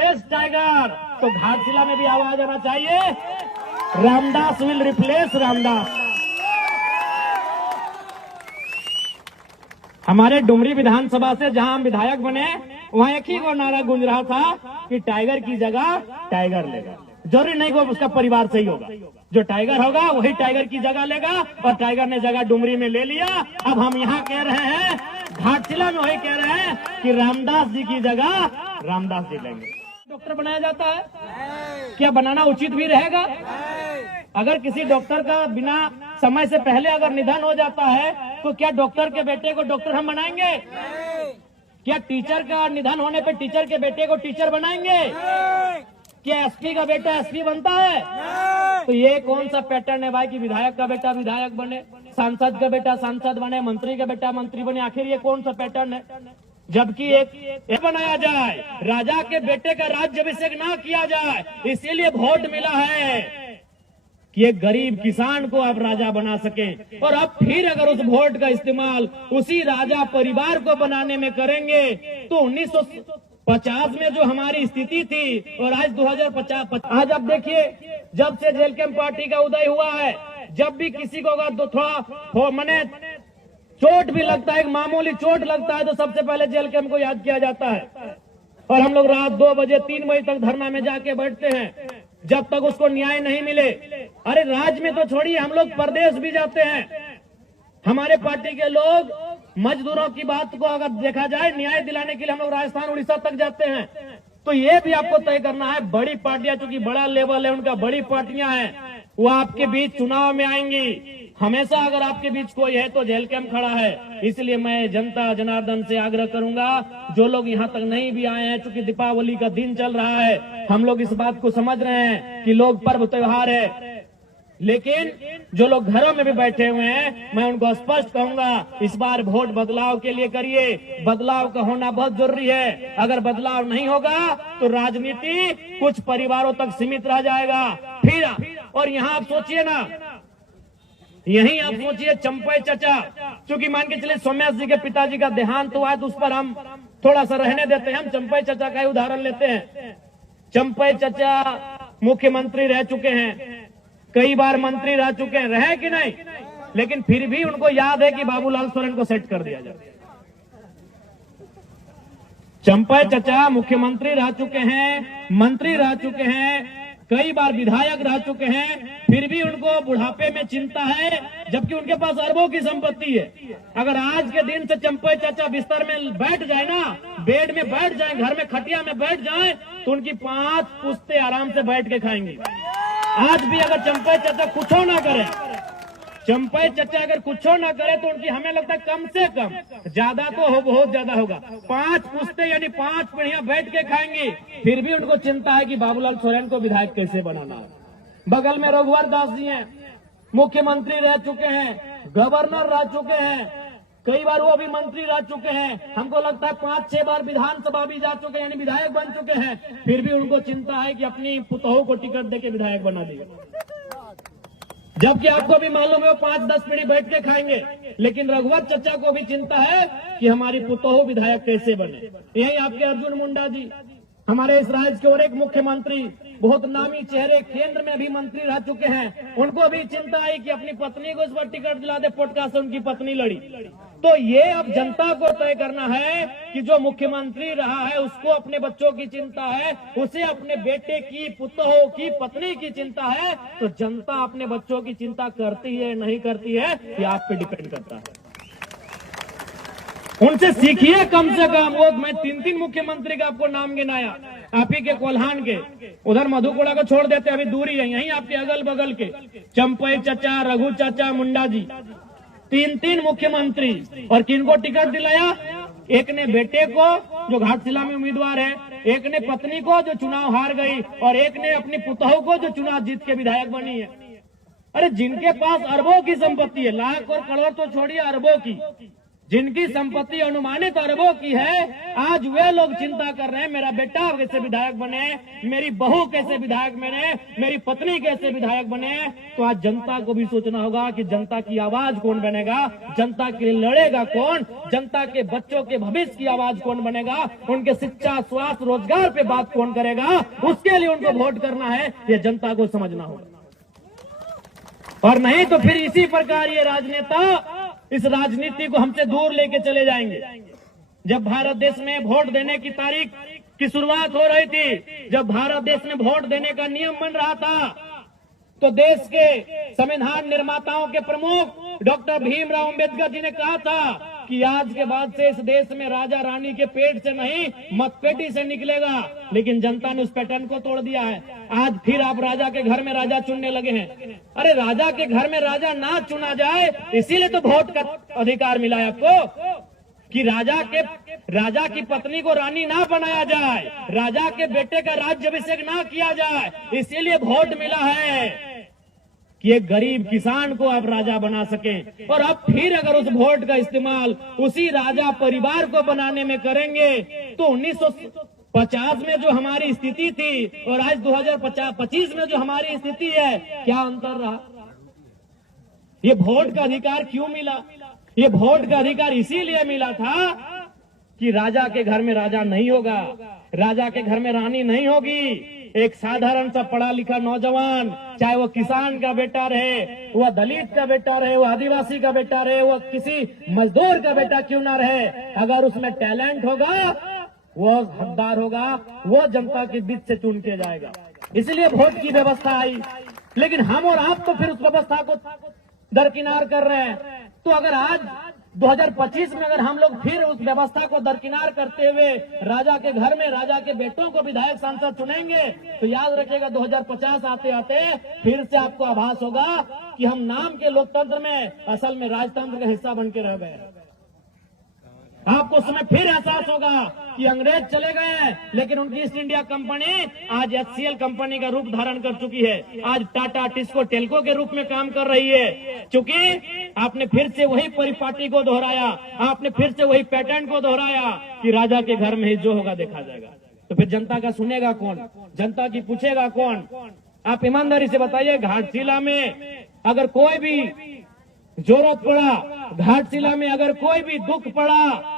Replace tiger, तो घाटशिला में भी आवाज आना चाहिए, रामदास विल रिप्लेस रामदास। हमारे डुमरी विधानसभा से जहां हम विधायक बने, वहां एक ही को नारा गूंज रहा था कि टाइगर की जगह टाइगर लेगा। जरूरी नहीं कि उसका परिवार सही होगा, जो टाइगर होगा वही टाइगर की जगह लेगा, और टाइगर ने जगह डुमरी में ले लिया। अब हम यहाँ कह रहे हैं, घाटशिला में वही कह रहे हैं कि रामदास जी की जगह रामदास जी लेंगे। डॉक्टर बनाया जाता है, क्या बनाना उचित भी रहेगा? अगर किसी डॉक्टर का बिना समय से पहले अगर निधन हो जाता है, तो क्या डॉक्टर के बेटे को डॉक्टर हम बनाएंगे? क्या टीचर का निधन होने पर टीचर के बेटे को टीचर बनाएंगे? क्या एसपी का बेटा एसपी बनता है? तो ये कौन सा पैटर्न है भाई कि विधायक का बेटा विधायक बने, सांसद का बेटा सांसद बने, मंत्री का बेटा मंत्री बने? आखिर ये कौन सा पैटर्न है? जबकि एक बनाया जाए, राजा के बेटे का राज्याभिषेक ना किया जाए, इसीलिए वोट मिला है कि एक गरीब किसान को आप राजा बना सके। और अब फिर अगर उस वोट का इस्तेमाल उसी राजा परिवार को बनाने में करेंगे, तो 1950 में जो हमारी स्थिति थी और आज 2050, आज आप देखिए, जब से जेल कैंप पार्टी का उदय हुआ है, जब भी किसी को अगर थोड़ा मने चोट भी लगता है, एक मामूली चोट लगता है, तो सबसे पहले जेल कैंप को याद किया जाता है। और हम लोग रात 2 बजे 3 बजे तक धरना में जाके बैठते हैं, जब तक उसको न्याय नहीं मिले। अरे राज्य में तो छोड़िए, हम लोग प्रदेश भी जाते हैं। हमारे पार्टी के लोग मजदूरों की बात को अगर देखा जाए, न्याय दिलाने के लिए हम लोग राजस्थान उड़ीसा तक जाते हैं। तो ये भी आपको तय करना है, बड़ी पार्टियां, चूंकि बड़ा लेवल है उनका, बड़ी पार्टियां हैं, वो आपके बीच चुनाव में आएंगी। हमेशा अगर आपके बीच कोई है तो जेल कैंप खड़ा है। इसलिए मैं जनता जनार्दन से आग्रह करूंगा, जो लोग यहाँ तक नहीं भी आए हैं, चूंकि दीपावली का दिन चल रहा है, हम लोग इस बात को समझ रहे हैं कि लोग पर्व त्योहार है, लेकिन जो लोग घरों में भी बैठे हुए हैं, मैं उनको स्पष्ट कहूंगा, इस बार वोट बदलाव के लिए करिए। बदलाव का होना बहुत जरूरी है। अगर बदलाव नहीं होगा तो राजनीति कुछ परिवारों तक सीमित रह जाएगा। फिर और यहाँ आप सोचिए ना, यहीं आप सोचिए चंपई चचा, क्योंकि मान के चलिए सोम्यास जी के पिताजी का देहांत हुआ है, तो उस पर हम थोड़ा सा रहने देते हैं, हम चंपई चचा का ही उदाहरण लेते हैं। चंपई चचा मुख्यमंत्री रह चुके हैं, कई बार मंत्री रह चुके हैं, रहे कि नहीं, लेकिन फिर भी उनको याद है कि बाबूलाल सोरेन को सेट कर दिया जाए। चंपई चचा मुख्यमंत्री रह चुके हैं, मंत्री रह चुके हैं, कई बार विधायक रह चुके हैं, फिर भी उनको बुढ़ापे में चिंता है, जबकि उनके पास अरबों की संपत्ति है। अगर आज के दिन से चंपई चाचा बिस्तर में बैठ जाए ना, बेड में बैठ जाए, घर में खटिया में बैठ जाए, तो उनकी 5 पुश्ते आराम से बैठ के खाएंगी। आज भी अगर चंपई चाचा कुछ ना करे, चंपई चाचा अगर कुछ ना करे, तो उनकी हमें लगता है कम से कम, ज्यादा तो हो, बहुत ज्यादा होगा, 5 पुश्ते यानी 5 पीढ़ियां बैठ के खाएंगी। फिर भी उनको चिंता है कि बाबूलाल सोरेन को विधायक कैसे बनाना है। बगल में रघुवर दास जी हैं, मुख्यमंत्री रह चुके हैं, गवर्नर रह चुके हैं, कई बार वो भी मंत्री रह चुके हैं, हमको लगता है 5-6 बार विधानसभा भी जा चुके हैं, यानी विधायक बन चुके हैं। फिर भी उनको चिंता है कि अपनी पुतोहू को टिकट देके विधायक बना दिए, जबकि आपको भी मालूम है वो 5-10 पीढ़ी बैठ के खाएंगे। लेकिन रघुवर चचा को भी चिंता है कि हमारी पुतोहू विधायक कैसे बने। यही आपके अर्जुन मुंडा जी, हमारे इस राज्य के और एक मुख्यमंत्री, बहुत नामी चेहरे, केंद्र में भी मंत्री रह चुके हैं, उनको भी चिंता है कि अपनी पत्नी को इस पर टिकट दिला दे, पॉडकास्ट से उनकी पत्नी लड़ी। तो ये अब जनता को तय करना है कि जो मुख्यमंत्री रहा है उसको अपने बच्चों की चिंता है, उसे अपने बेटे की, पुतोहू की, पत्नी की चिंता है। तो जनता अपने बच्चों की चिंता करती है नहीं करती है, ये आप पे डिपेंड करता है। उनसे सीखिए कम से कम। वो मैं 3 मुख्यमंत्री का आपको नाम गिनाया, आप ही के कोल्हान के, उधर मधुकोड़ा को छोड़ देते, अभी दूरी है, यहीं आपके अगल बगल के चंपई चचा, रघु चाचा, मुंडा जी, 3 मुख्यमंत्री। और किनको टिकट दिलाया? एक ने बेटे को जो घाटशिला में उम्मीदवार है, एक ने पत्नी को जो चुनाव हार गई, और एक ने अपनी पुतोहू को जो चुनाव जीत के विधायक बनी है। अरे जिनके पास अरबों की संपत्ति है, लाख और करोड़ तो छोड़िए, अरबों की, जिनकी संपत्ति अनुमानित अरबों की है, आज वे लोग चिंता कर रहे हैं मेरा बेटा कैसे विधायक बने, मेरी बहू कैसे विधायक बने, मेरी पत्नी कैसे विधायक बने। तो आज जनता को भी सोचना होगा कि जनता की आवाज कौन बनेगा, जनता के लिए लड़ेगा कौन, जनता के बच्चों के भविष्य की आवाज कौन बनेगा, उनके शिक्षा, स्वास्थ्य, रोजगार पे बात कौन करेगा, उसके लिए उनको वोट करना है, ये जनता को समझना होगा। और नहीं तो फिर इसी प्रकार ये राजनेता इस राजनीति को हमसे दूर लेके चले जाएंगे। जब भारत देश में वोट देने की तारीख की शुरुआत हो रही थी, जब भारत देश में वोट देने का नियम बन रहा था, तो देश के संविधान निर्माताओं के प्रमुख डॉक्टर भीमराव अंबेडकर जी ने कहा था कि आज के बाद से इस देश में राजा रानी के पेट से नहीं, मतपेटी से निकलेगा। लेकिन जनता ने उस पैटर्न को तोड़ दिया है। आज फिर आप राजा के घर में राजा चुनने लगे हैं। अरे राजा के घर में राजा ना चुना जाए, इसीलिए तो वोट का अधिकार मिला है आपको, कि राजा की पत्नी को रानी ना बनाया जाए, राजा के बेटे का राज्याभिषेक ना किया जाए, इसीलिए वोट मिला है कि एक गरीब किसान को आप राजा बना सके। और अब फिर अगर उस वोट का इस्तेमाल उसी राजा परिवार को बनाने में करेंगे, तो 1950 में जो हमारी स्थिति थी और आज 2025 में जो हमारी स्थिति है, क्या अंतर रहा। ये वोट का अधिकार क्यों मिला? ये वोट का अधिकार इसीलिए मिला था कि राजा के घर में राजा नहीं होगा, राजा के घर में रानी नहीं होगी। एक साधारण सा पढ़ा लिखा नौजवान, चाहे वो किसान का बेटा रहे, वह दलित का बेटा रहे, वह आदिवासी का बेटा रहे, वह किसी मजदूर का बेटा क्यों ना रहे, अगर उसमें टैलेंट होगा, वो हकदार होगा, वो जनता के बीच से चुन के जाएगा। इसलिए वोट की व्यवस्था आई। लेकिन हम और आप तो फिर उस व्यवस्था को दरकिनार कर रहे हैं। तो अगर आज 2025 में अगर हम लोग फिर उस व्यवस्था को दरकिनार करते हुए राजा के घर में राजा के बेटों को विधायक सांसद चुनेंगे, तो याद रखिएगा 2050 आते आते फिर से आपको आभास होगा कि हम नाम के लोकतंत्र में असल में राजतंत्र का हिस्सा बन के रह गए। आपको उस समय फिर एहसास होगा कि अंग्रेज चले गए, लेकिन उनकी ईस्ट इंडिया कंपनी आज HCL कंपनी का रूप धारण कर चुकी है। आज टाटा टिस्को टेल्को के रूप में काम कर रही है, क्योंकि आपने फिर से वही परिपाटी को दोहराया, आपने फिर से वही पैटर्न को दोहराया कि राजा के घर में ही जो होगा देखा जाएगा। तो फिर जनता का सुनेगा कौन, जनता की पूछेगा कौन? आप ईमानदारी से बताइए, घाटशिला में अगर कोई भी जरूरत पड़ा, घाटशिला में अगर कोई भी दुख पड़ा,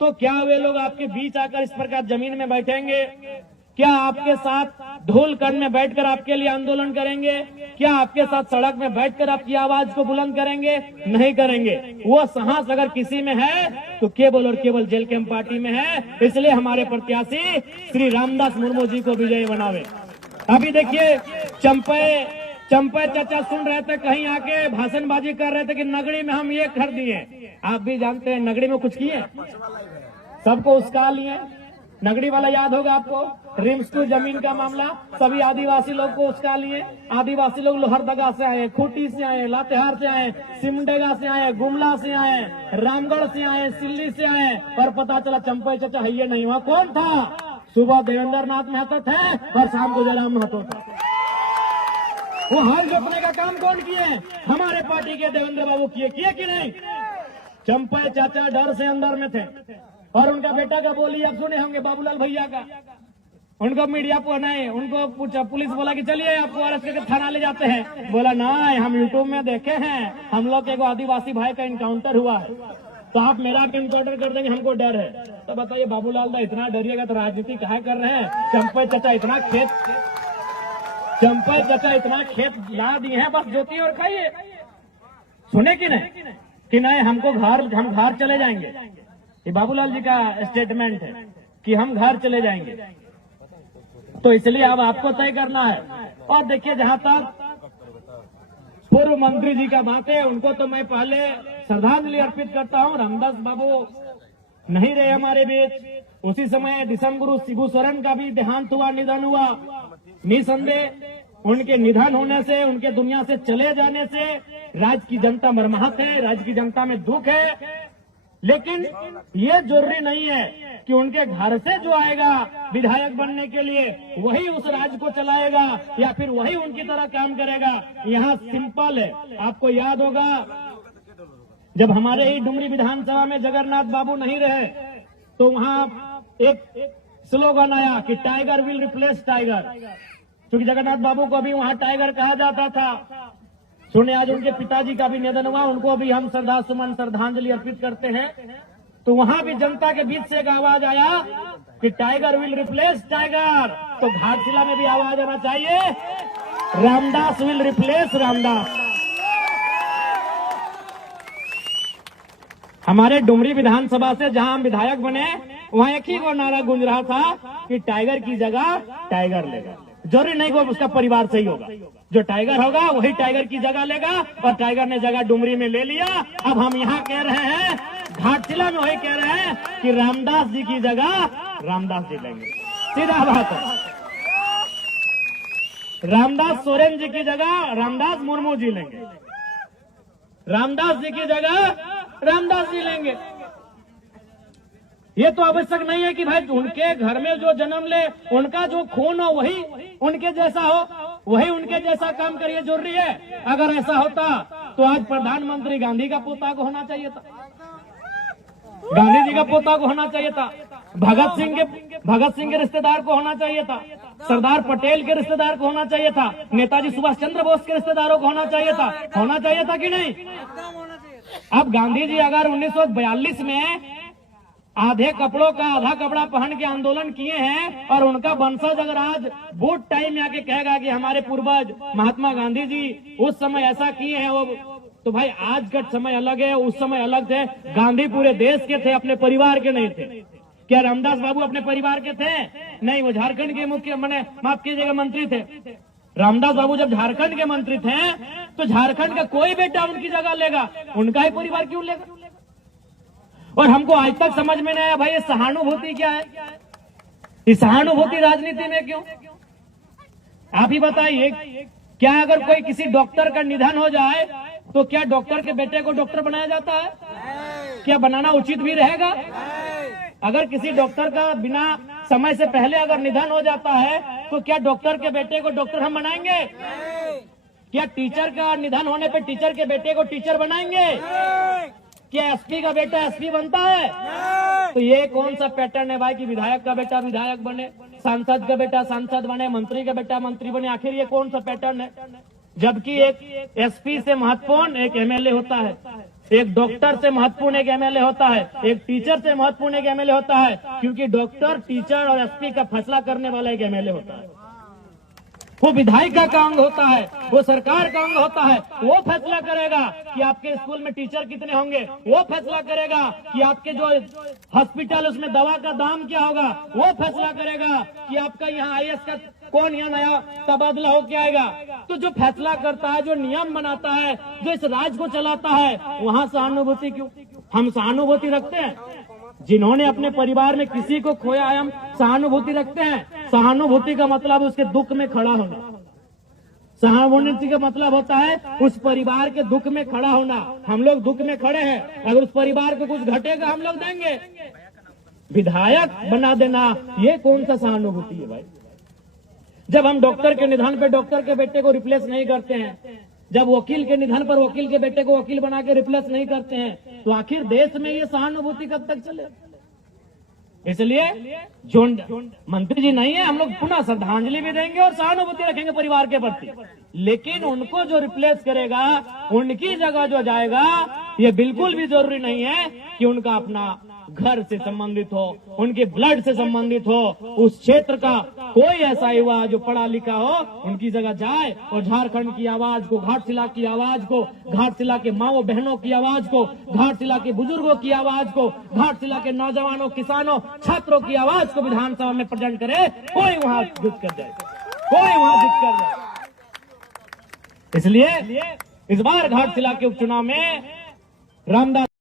तो क्या वे लोग आपके बीच आकर इस प्रकार जमीन में बैठेंगे? क्या आपके साथ धूल कण में बैठकर आपके लिए आंदोलन करेंगे? क्या आपके साथ सड़क में बैठकर आपकी आवाज को बुलंद करेंगे? नहीं करेंगे। वो साहस अगर किसी में है तो केवल और केवल जेल कैंप पार्टी में है। इसलिए हमारे प्रत्याशी श्री रामदास मुर्मू जी को विजयी बनावे। अभी देखिए, चंपे चाचा सुन रहे थे, कहीं आके भाषणबाजी कर रहे थे कि नगरी में हम ये कर दिए। आप भी जानते हैं नगरी में कुछ किए, सबको उसका लिए। नगरी वाला याद होगा आपको, रिम्स की जमीन का मामला, सभी आदिवासी लोग को उसका लिए। आदिवासी लोग लोहरदगा से आए, खूंटी से आए, लातेहार से आए, सिमडेगा से आए, गुमला से आए, रामगढ़ से आए, सिल्ली से आए, और पता चला चंपे चाचा है ये नहीं हुआ। कौन था? सुबह देवेंद्र नाथ महतो थे और शाम को जयराम महतो था। वो हाल जोतने का काम कौन किए? हमारे पार्टी के देवेंद्र बाबू किए कि नहीं? चंपा चाचा डर से अंदर में थे। और उनका बेटा का बोली आप सुने होंगे, बाबूलाल भैया का। उनको मीडिया को नहीं, उनको पूछा, पुलिस बोला कि चलिए आपको अरेस्ट करके थाना ले जाते हैं। बोला नहीं, हम यूट्यूब में देखे हैं, हम लोग के आदिवासी भाई का इनकाउंटर हुआ है, तो आप मेरा भी इनकाउंटर कर देंगे, हमको डर है। तो बताइए बाबूलाल भाई इतना डरिएगा तो राजनीति काहे कर रहे हैं? चंपा चाचा इतना खेत ला दिए हैं, बस जोतिए और खाइए। सुने कि नहीं हम घर चले जाएंगे। ये बाबूलाल जी का स्टेटमेंट है कि हम घर चले जाएंगे। तो इसलिए अब आपको तय करना है। और देखिए, जहां तक पूर्व मंत्री जी का बात है, उनको तो मैं पहले श्रद्धांजलि अर्पित करता हूं। रामदास बाबू नहीं रहे हमारे बीच। उसी समय दिसंबर शिबू सोरेन का भी देहांत हुआ, निधन हुआ। निसंदेह उनके निधन होने से, उनके दुनिया से चले जाने से राज्य की जनता मर्माहत है, राज्य की जनता में दुख है। लेकिन ये जरूरी नहीं है कि उनके घर से जो आएगा विधायक बनने के लिए वही उस राज्य को चलाएगा या फिर वही उनकी तरह काम करेगा। यहाँ सिंपल है। आपको याद होगा जब हमारे ही डुमरी विधानसभा में जगन्नाथ बाबू नहीं रहे तो वहां एक स्लोगन आया कि टाइगर विल रिप्लेस टाइगर, क्योंकि जगन्नाथ बाबू को अभी वहां टाइगर कहा जाता था। सुने आज उनके पिताजी का भी निधन हुआ, उनको भी हम श्रद्धासुमन श्रद्धांजलि अर्पित करते हैं। तो वहां भी जनता के बीच से एक आवाज आया कि टाइगर विल रिप्लेस टाइगर, तो घाटशिला में भी आवाज आना चाहिए रामदास विल रिप्लेस रामदास। हमारे डुमरी विधानसभा से जहां हम विधायक बने वहां एक ही वो नारा गूंज रहा था कि टाइगर की जगह टाइगर लेगा। जरूरी नहीं वो उसका परिवार सही होगा, जो टाइगर होगा वही टाइगर की जगह लेगा, और टाइगर ने जगह डुमरी में ले लिया। अब हम यहाँ कह रहे हैं, घाटशिला में वही कह रहे हैं कि रामदास जी की जगह रामदास जी लेंगे। सीधा बात है, रामदास सोरेन जी की जगह रामदास मुर्मू जी लेंगे, रामदास जी की जगह रामदास जी लेंगे। ये तो आवश्यक नहीं है कि भाई उनके घर में जो जन्म ले उनका जो खून हो वही उनके जैसा हो, वही उनके जैसा काम करिए, जरूरी है। अगर ऐसा होता तो आज प्रधानमंत्री गांधी का पोता को होना चाहिए था, गांधी जी का पोता को होना चाहिए था, भगत सिंह के रिश्तेदार को होना चाहिए था, सरदार पटेल के रिश्तेदार को होना चाहिए था, नेताजी सुभाष चंद्र बोस के रिश्तेदारों को होना चाहिए था कि नहीं? अब गांधी जी अगर 1942 में आधे कपड़ों का आधा कपड़ा पहन के आंदोलन किए हैं और उनका वंशज अगर आज बूट टाइम में आके कहेगा कि हमारे पूर्वज महात्मा गांधी जी उस समय ऐसा किए हैं, वो तो भाई आज का समय अलग है, उस समय अलग थे। गांधी पूरे देश के थे, अपने परिवार के नहीं थे। क्या रामदास बाबू अपने परिवार के थे? नहीं, वो झारखंड के मुख्य माफ कीजिएगा मंत्री थे। रामदास बाबू जब झारखंड के मंत्री थे तो झारखंड का कोई बेटा उनकी जगह लेगा, उनका ही परिवार क्यों लेगा? और हमको आज तक समझ में नहीं आया भाई ये सहानुभूति क्या है, ये सहानुभूति राजनीति में क्यों? आप ही बताइए, क्या अगर कोई किसी डॉक्टर का निधन हो जाए तो क्या डॉक्टर के बेटे को डॉक्टर बनाया जाता है? क्या बनाना उचित भी रहेगा? अगर किसी डॉक्टर का बिना समय से पहले अगर निधन हो जाता है तो क्या डॉक्टर के बेटे को डॉक्टर हम बनाएंगे? क्या टीचर का निधन होने पे टीचर के बेटे को टीचर बनाएंगे? क्या एसपी का बेटा एसपी बनता है? तो ये कौन सा पैटर्न है भाई कि विधायक का बेटा विधायक बने, सांसद का बेटा सांसद बने, मंत्री का बेटा मंत्री बने? आखिर ये कौन सा पैटर्न है? जबकि एक एसपी से महत्वपूर्ण एक एमएलए होता है, एक डॉक्टर से महत्वपूर्ण एक एमएलए होता है, एक टीचर से महत्वपूर्ण एक एमएलए होता है, क्योंकि डॉक्टर, टीचर और एसपी का फैसला करने वाला एक एमएलए होता है। वो विधायिका का अंग होता है, वो सरकार का अंग होता है। वो फैसला करेगा कि आपके स्कूल में टीचर कितने होंगे, वो फैसला करेगा कि आपके जो हॉस्पिटल उसमें दवा का दाम क्या होगा, वो फैसला करेगा कि आपका यहाँ आईएएस का कौन यहाँ नया तबादला होके आएगा। तो जो फैसला करता है, जो नियम बनाता है, जो इस राज्य को चलाता है, वहाँ सहानुभूति क्यों? हम सहानुभूति रखते हैं जिन्होंने अपने परिवार में किसी को खोया है, हम सहानुभूति रखते हैं। सहानुभूति का मतलब उसके दुख में खड़ा होना, सहानुभूति का मतलब होता है उस परिवार के दुख में खड़ा होना। हम लोग दुख में खड़े हैं, अगर उस परिवार को कुछ घटेगा हम लोग देंगे। विधायक बना देना ये कौन सा सहानुभूति है भाई? जब हम डॉक्टर के निधन पे डॉक्टर के बेटे को रिप्लेस नहीं करते हैं, जब वकील के निधन पर वकील के बेटे को वकील बना के रिप्लेस नहीं करते हैं, तो आखिर देश में ये सहानुभूति कब तक चले? इसलिए जो मंत्री जी नहीं है, हम लोग पुनः श्रद्धांजलि भी देंगे और सहानुभूति रखेंगे परिवार के प्रति, लेकिन उनको जो रिप्लेस करेगा, उनकी जगह जो जाएगा, ये बिल्कुल भी जरूरी नहीं है कि उनका अपना घर से संबंधित हो, उनके ब्लड से संबंधित हो, उस क्षेत्र का कोई ऐसा युवा जो पढ़ा लिखा हो उनकी जगह जाए और झारखंड की आवाज को, घाटशिला की आवाज को, घाटशिला के माओ बहनों की आवाज को, घाटशिला के बुजुर्गों की आवाज को, घाटशिला के नौजवानों, किसानों, छात्रों की आवाज को विधानसभा में प्रेजेंट करे। कोई वहां झुक कर जाए, कोई वहां झुक कर जाए। इसलिए इस बार घाटशिला के उपचुनाव में रामदास